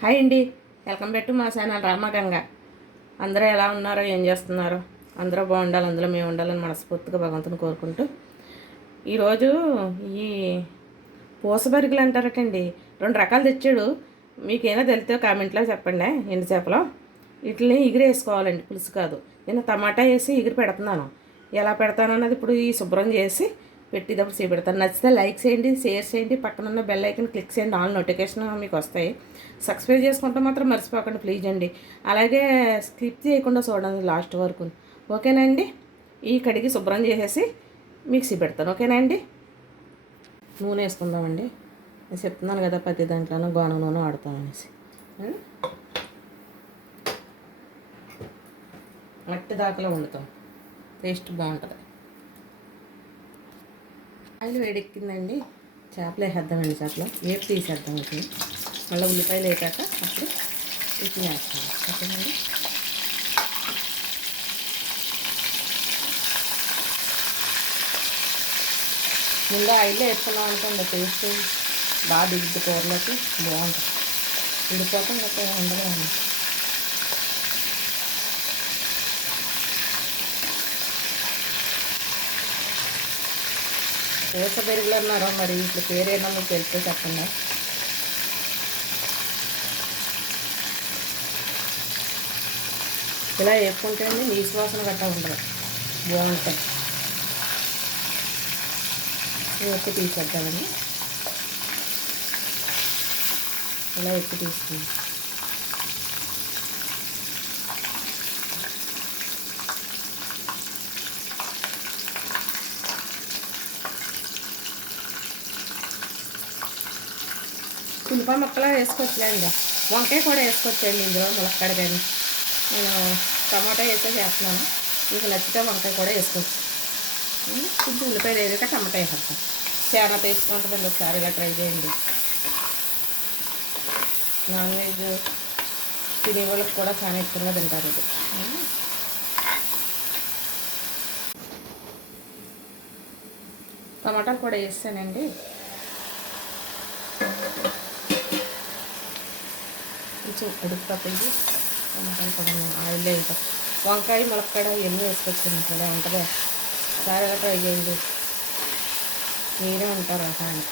Hi అండి. Welcome back to మా channel Ramaganga అందరూ ఎలా ఉన్నారో? ఏం చేస్తున్నారో? అందరూ బాగుండాలి అందులో మేము ఉండాలని మనస్ఫూర్తిగా భగవంతుని కోరుకుంటూ. ఈరోజు ఈ పూసబరికలు అంటారటండి. రెండు రకాలు తెచ్చాడు. మీకేనా తెలితే కామెంట్లో చెప్పండి. ఎండు చేపలు. వీటిని ఎగిరి వేసుకోవాలండి పులుసు కాదు. నేను టమాటా వేసి ఎగిరి పెడుతున్నాను. ఎలా పెడతాను అన్నది ఇప్పుడు ఈ శుభ్రం చేసి పెట్టేటప్పుడు చేపెడతాను నచ్చితే లైక్ చేయండి షేర్ చేయండి పక్కన ఉన్న బెల్ ఐకన్ క్లిక్ చేయండి ఆల్ నోటిఫికేషన్ మీకు వస్తాయి. సబ్స్క్రైబ్ చేసుకుంటే మాత్రం మర్చిపోకండి ప్లీజ్ అండి. అలాగే స్కిప్ చేయకుండా చూడండి లాస్ట్ వరకు. ఓకేనండి ఈ కడిగి శుభ్రం చేసేసి మిక్సీ పెడతాను. ఓకేనా అండి? నూనె వేసుకుందామండి. నేను చెప్తున్నాను కదా ప్రతి దాంట్లోనూ గోన నూనె వాడతాం అనేసి. మట్టి దాకలో వండుతాం. టేస్ట్ బాగుంటుంది. ఆయిల్ వేడెక్కిందండి. చేపలు వేసేద్దామండి చేపలు. వేపు తీసేద్దాం వీటిని మళ్ళీ ఉల్లిపాయలు వేసాక అప్పుడు వీటిని వేస్తాం. ఓకేనండి? ముందు ఆయిల్లో వేసుకున్నాం అనుకోండి టేస్ట్ బాగా దిగుద్ది కూరలోకి. బాగుంటుంది. విడిపోతాం గట్రా ఉండదు పెరుగులు అన్నారో మరి ఇట్లా పేరేనా మీకు తెలిస్తే చెప్పండి. ఇలా వేసుకుంటే అండి వాసన గట్టా ఉండదు. బాగుంటుంది. ఎత్తి తీసేద్దామండి. ఇలా ఎత్తి తీసుకుంటాం ఉల్లిపాయ మొక్కలా వేసుకోవచ్చులేండి వంకాయ కూడా వేసుకోవచ్చండి ఇందులో ములక్కడ కానీ నేను టమాటా వేసే చేస్తున్నాను. మీకు నచ్చితే వంకాయ కూడా వేసుకోవచ్చు. ఉం, కొంచెం ఉల్లిపాయలు వేసాక టమాటా వేసేస్తాం చాలా టేస్ట్గా ఉంటుందండి ఒకసారిగా ట్రై చేయండి. నాన్ వెజ్ తినే వాళ్ళకి కూడా చాలా ఇష్టంగా తింటారు ఇది. టమాటాలు కూడా వేస్తానండి. కొంచెం ఉడుకుతా పోయి. ఆయిల్ వేద్దాం వంకాయ ములక్కాడ ఎన్ని వేసుకొచ్చాను కదా ఉంటుందా ఒకసారి ఎలా ట్రై చేయండి. మీరే ఉంటారు ఒకసారి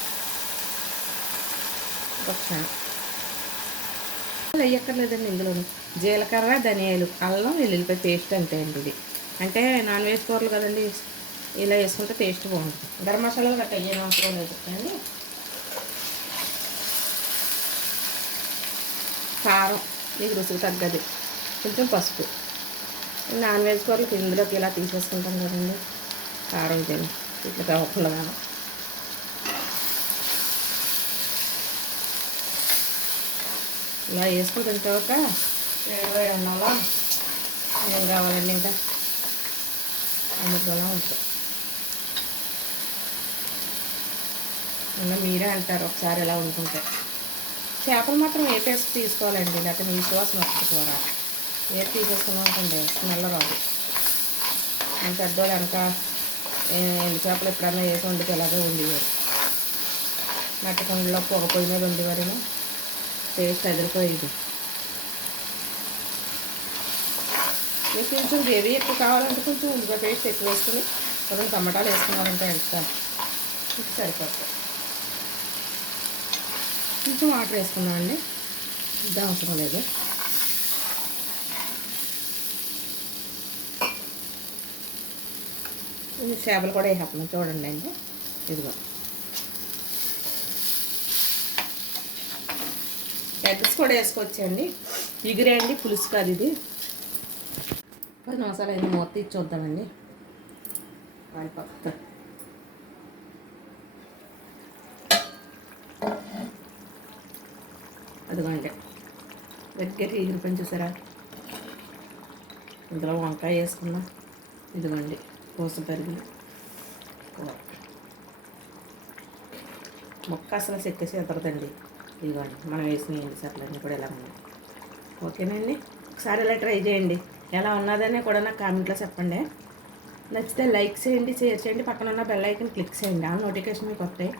ఒకసారి వేయక్కర్లేదండి ఇందులో జీలకర్ర ధనియాలు అల్లం వెల్లుల్లిపాయ పేస్ట్ అంతే అండి ఇది. అంటే నాన్ వెజ్ కూరలు కదండి ఇలా వేసుకుంటే టేస్ట్ బాగుంటుంది. గరం మసాలాలు గట్ట వేయని అవసరం లేదు. కానీ కారం మీకు రుచికి తగ్గది. కొంచెం పసుపు. నాన్ వెజ్ కూరలు ఇందులోకి ఇలా తీసేసుకుంటాం కదండి. కారం ఇదేమి ఇట్లా తవ్వకుండా ఇలా వేసుకుని తింటాక వేడి వేడి ఏం కావాలండి ఇంకా? అందుకోలా ఉంటుంది. ఇంకా మీరే అంటారు. ఒకసారి ఇలా వండుకుంటే. చేపలు మాత్రం వేపేసి తీసుకోవాలండి? లేకపోతే మీ విశ్వాసం వస్తుంది కూర వేపు తీసేసుకున్నాం అనుకోండి స్మెల్ రాదు. మన పెద్దోళ్ళు వెనక ఎండు చేపలు ఎప్పుడన్నా వేసి వండితే ఎలాగో ఉండేవారు మట్టి కొండలో పొగ పొయ్యి మీద ఉండేవారు టేస్ట్ ఎదిరిపోయేది మీకు కొంచెం గ్రేవీ ఎక్కువ కావాలంటే కొంచెం ఉల్లిపాయ పేస్ట్ ఎక్కువ వేసుకుని కొంచెం టమాటాలు వేసుకున్నారంటే వెళ్తాను సరిపోతుంది కొంచెం వాటర్ వేసుకున్నామండి ఇది అవసరం లేదు. ఇది చేపలు కూడా వేసేస్తున్నాం చూడండి అండి. ఇదిగో. ఎగ్స్ కూడా వేసుకోవచ్చండి. ఎగిరేయండి పులుసు కాదు ఇది. పది నిమిషాలు అయింది మూత ఇచ్చి చూద్దామండి. వాడిపోతా అదిగోండి దగ్గర ఎగిరి పని చూసారా? ఇందులో వంకాయ వేసుకున్నా ఇదిగోండి కోస పెరుగులు మొక్క అసలు చెక్కేసి ఎదరదండి. ఇదిగోండి మనం వేసినాయండి సర్లన్నీ కూడా ఎలా ఉన్నాయి. ఓకేనండి ఒకసారి ఇలా ట్రై చేయండి. ఎలా ఉన్నదని కూడా నాకు కామెంట్లో చెప్పండి. నచ్చితే లైక్ చేయండి షేర్ చేయండి. పక్కన ఉన్న బెల్ ఐకన్ క్లిక్ చేయండి. ఆ నోటిఫికేషన్ మీకు వస్తాయి.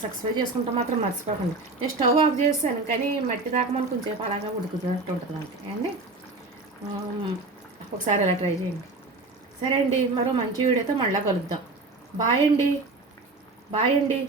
సబ్స్క్రైబ్ చేసుకుంటే మాత్రం మర్చిపోకండి. నేను స్టవ్ ఆఫ్ చేస్తాను కానీ మట్టి రాకమని కొంచెంసేపు అలాగా ఉడుకుతున్నట్టు ఉంటుంది అంతే. అండి ఒకసారి అలా ట్రై చేయండి. సరే అండి మరో మంచి వీడియోతో మళ్ళీ కలుద్దాం. బాయ్ అండి. బాయ్ అండి.